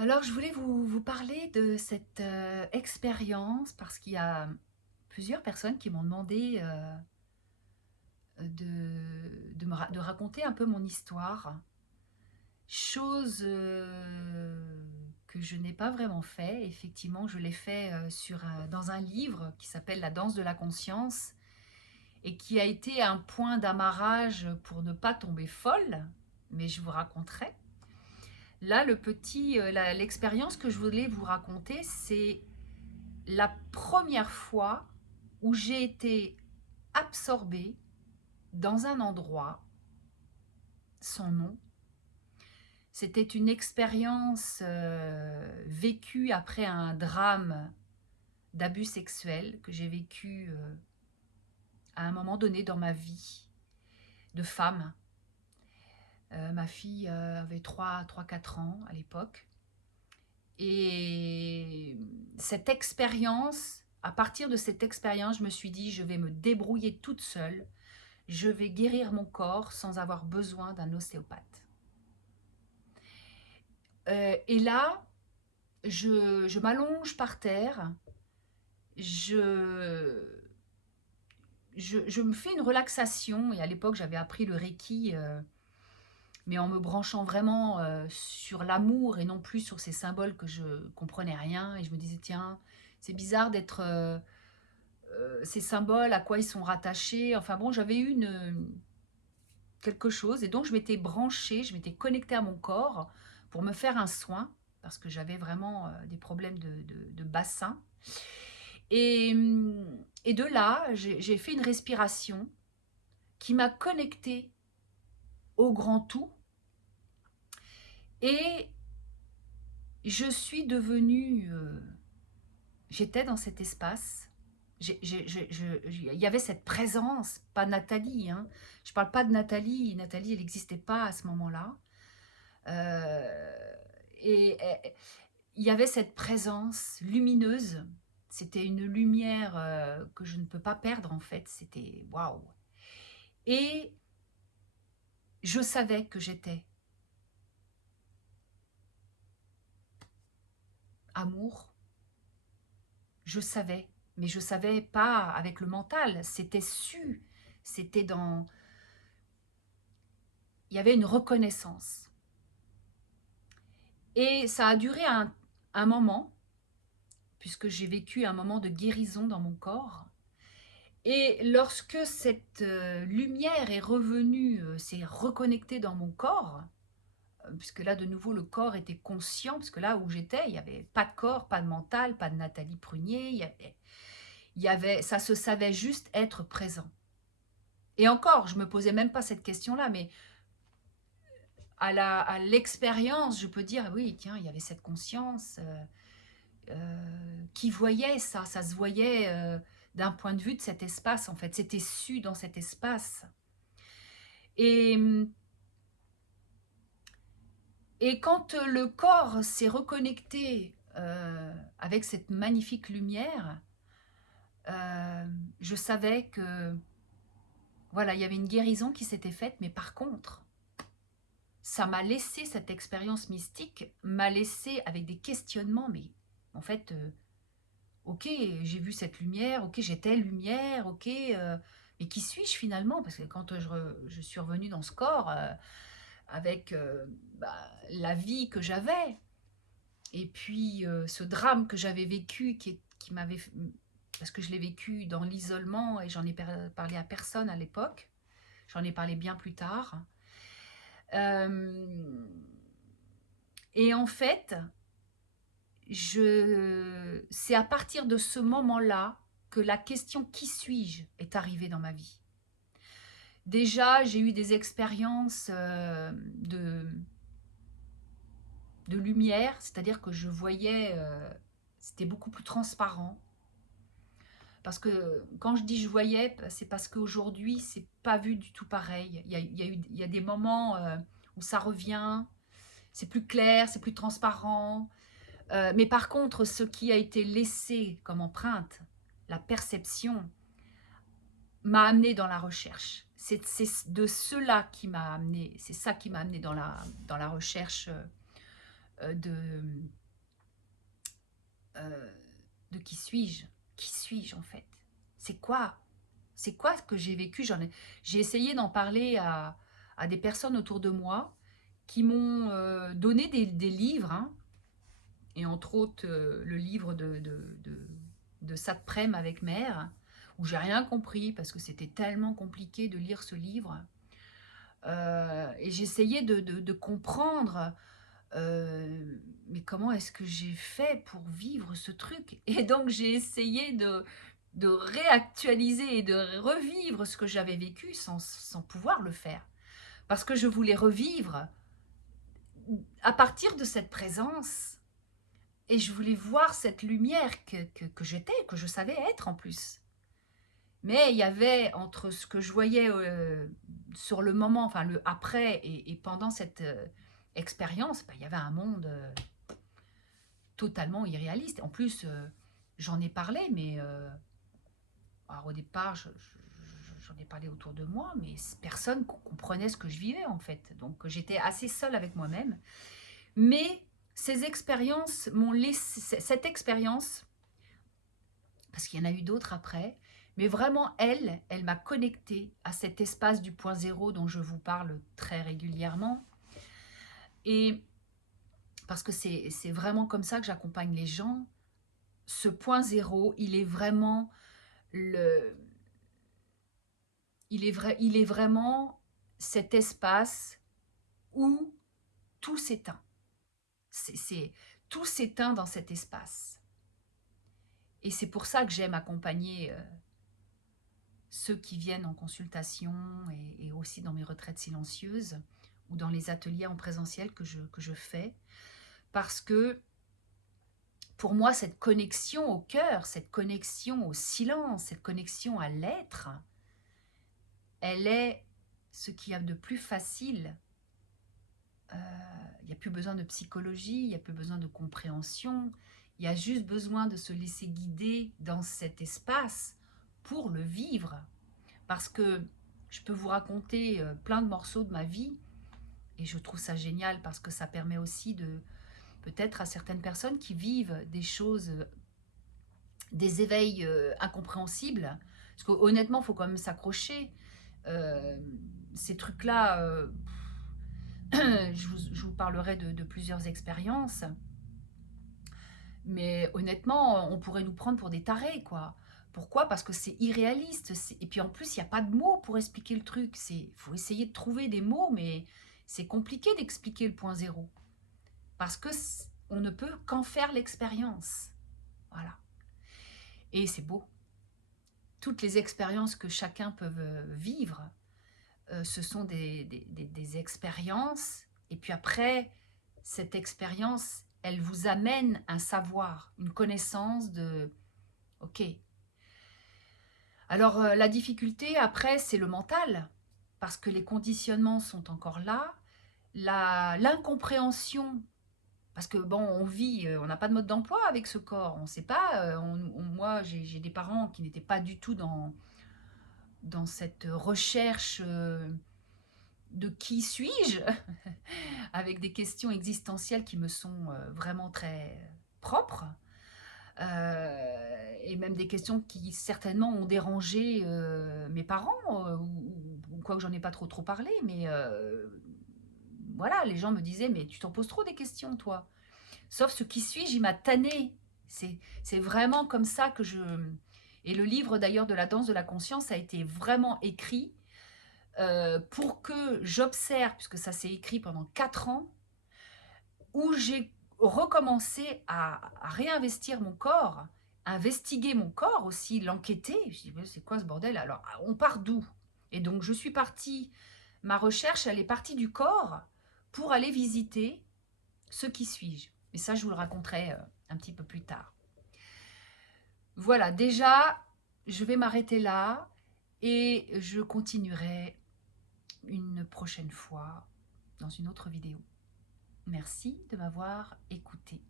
Alors, je voulais vous parler de cette expérience parce qu'il y a plusieurs personnes qui m'ont demandé de raconter un peu mon histoire, chose que je n'ai pas vraiment fait. Effectivement, je l'ai fait dans un livre qui s'appelle La danse de la conscience et qui a été un point d'amarrage pour ne pas tomber folle, mais je vous raconterai. Là, l'expérience que je voulais vous raconter, c'est la première fois où j'ai été absorbée dans un endroit sans nom. C'était une expérience vécue après un drame d'abus sexuel que j'ai vécu à un moment donné dans ma vie de femme. Ma fille avait 3-4 ans à l'époque. Et à partir de cette expérience, je me suis dit, je vais me débrouiller toute seule. Je vais guérir mon corps sans avoir besoin d'un ostéopathe. Et là, je m'allonge par terre, je, je me fais une relaxation. Et à l'époque, j'avais appris le Reiki, mais en me branchant vraiment sur l'amour et non plus sur ces symboles que je comprenais rien. Et je me disais, tiens, c'est bizarre d'être ces symboles, à quoi ils sont rattachés. Enfin bon, j'avais eu quelque chose et donc je m'étais branchée, je m'étais connectée à mon corps pour me faire un soin parce que j'avais vraiment des problèmes de bassin. Et, et de là, j'ai fait une respiration qui m'a connectée au grand tout et je suis devenue... j'étais dans cet espace. Il y avait cette présence, pas Nathalie. Hein. Je ne parle pas de Nathalie. Nathalie, elle n'existait pas à ce moment-là. Euh, et il y avait cette présence lumineuse. C'était une lumière que je ne peux pas perdre en fait. C'était waouh. Et je savais que j'étais amour. Je savais, mais je savais pas avec le mental. C'était su. C'était dans. Il y avait une reconnaissance. Et ça a duré un moment, puisque j'ai vécu un moment de guérison dans mon corps. Et lorsque cette lumière est revenue, s'est reconnectée dans mon corps, puisque là de nouveau le corps était conscient, parce que là où j'étais, il n'y avait pas de corps, pas de mental, pas de Nathalie Prunier, ça se savait juste être présent. Et encore, je me posais même pas cette question-là, mais à l'expérience, je peux dire, ah oui, tiens, il y avait cette conscience qui voyait ça, ça se voyait d'un point de vue de cet espace, en fait, c'était su dans cet espace. Et, et quand le corps s'est reconnecté avec cette magnifique lumière, je savais que voilà, il y avait une guérison qui s'était faite, mais par contre, ça m'a laissé, cette expérience mystique, m'a laissé avec des questionnements, mais en fait, ok, j'ai vu cette lumière, ok, j'étais lumière, ok, mais qui suis-je finalement? Parce que quand je suis revenue dans ce corps, avec la vie que j'avais, et puis ce drame que j'avais vécu, qui m'avait... Parce que je l'ai vécu dans l'isolement et j'en ai parlé à personne à l'époque, j'en ai parlé bien plus tard. Euh, et en fait, c'est à partir de ce moment-là que la question qui suis-je est arrivée dans ma vie. Déjà, j'ai eu des expériences de lumière, c'est-à-dire que je voyais, c'était beaucoup plus transparent. Parce que quand je dis je voyais, c'est parce qu'aujourd'hui, c'est pas vu du tout pareil. Il y a des moments où ça revient, c'est plus clair, c'est plus transparent. Mais par contre, ce qui a été laissé comme empreinte, la perception, m'a amené dans la recherche. C'est de cela qui m'a amené, c'est ça qui m'a amené dans la recherche de, euh, de qui suis-je? Qui suis-je en fait? C'est quoi? C'est quoi ce que j'ai vécu? J'ai essayé d'en parler à des personnes autour de moi qui m'ont donné des livres, hein, et entre autres le livre de Satprem avec mère, où j'ai rien compris parce que c'était tellement compliqué de lire ce livre. Et j'essayais de comprendre, mais comment est-ce que j'ai fait pour vivre ce truc? Et donc j'ai essayé de réactualiser et de revivre ce que j'avais vécu sans pouvoir le faire. Parce que je voulais revivre à partir de cette présence. Et je voulais voir cette lumière que j'étais, que je savais être en plus. Mais il y avait entre ce que je voyais sur le moment, enfin le après et pendant cette expérience, bah, il y avait un monde totalement irréaliste. En plus, j'en ai parlé, mais alors au départ, j'en ai parlé autour de moi, mais personne comprenait ce que je vivais en fait. Donc j'étais assez seule avec moi-même. Mais ces expériences m'ont laissé, cette expérience, parce qu'il y en a eu d'autres après, mais vraiment elle m'a connectée à cet espace du point zéro dont je vous parle très régulièrement. Et parce que c'est vraiment comme ça que j'accompagne les gens. Ce point zéro, il est vraiment le, il est vraiment cet espace où tout s'éteint. Tout s'éteint dans cet espace. Et c'est pour ça que j'aime accompagner ceux qui viennent en consultation et aussi dans mes retraites silencieuses ou dans les ateliers en présentiel que je fais. Parce que pour moi, cette connexion au cœur, cette connexion au silence, cette connexion à l'être, elle est ce qu'il y a de plus facile. Il n'y a plus besoin de psychologie, il n'y a plus besoin de compréhension. Il y a juste besoin de se laisser guider dans cet espace pour le vivre. Parce que je peux vous raconter plein de morceaux de ma vie et je trouve ça génial parce que ça permet aussi de, peut-être à certaines personnes qui vivent des choses, des éveils incompréhensibles, parce qu'honnêtement, il faut quand même s'accrocher. Euh, ces trucs-là, je vous parlerai de plusieurs expériences, mais honnêtement, on pourrait nous prendre pour des tarés, quoi. Pourquoi? Parce que c'est irréaliste. Et puis en plus, il n'y a pas de mots pour expliquer le truc. Il faut essayer de trouver des mots, mais c'est compliqué d'expliquer le point zéro. Parce que on ne peut qu'en faire l'expérience. Voilà. Et c'est beau. Toutes les expériences que chacun peut vivre, ce sont des expériences. Et puis après, cette expérience, elle vous amène un savoir, une connaissance de OK. Alors la difficulté après, c'est le mental, parce que les conditionnements sont encore là, l'incompréhension, parce que bon, on vit, on n'a pas de mode d'emploi avec ce corps, on ne sait pas. Moi, j'ai des parents qui n'étaient pas du tout dans cette recherche de qui suis-je, avec des questions existentielles qui me sont vraiment très propres. Et même des questions qui certainement ont dérangé mes parents, ou quoi que j'en ai pas trop parlé, mais voilà, les gens me disaient, mais tu t'en poses trop des questions, toi. Sauf ce qui suis-je, il m'a tanné. C'est vraiment comme ça que je... Et le livre d'ailleurs de la danse de la conscience a été vraiment écrit pour que j'observe, puisque ça s'est écrit pendant 4 ans, où j'ai recommencé à réinvestir mon corps, à investiguer mon corps aussi, l'enquêter. Je dis, c'est quoi ce bordel? Alors, on part d'où? Et donc, je suis partie, ma recherche, elle est partie du corps pour aller visiter ce qui suis-je. Mais ça, je vous le raconterai un petit peu plus tard. Voilà, déjà, je vais m'arrêter là et je continuerai une prochaine fois dans une autre vidéo. Merci de m'avoir écouté.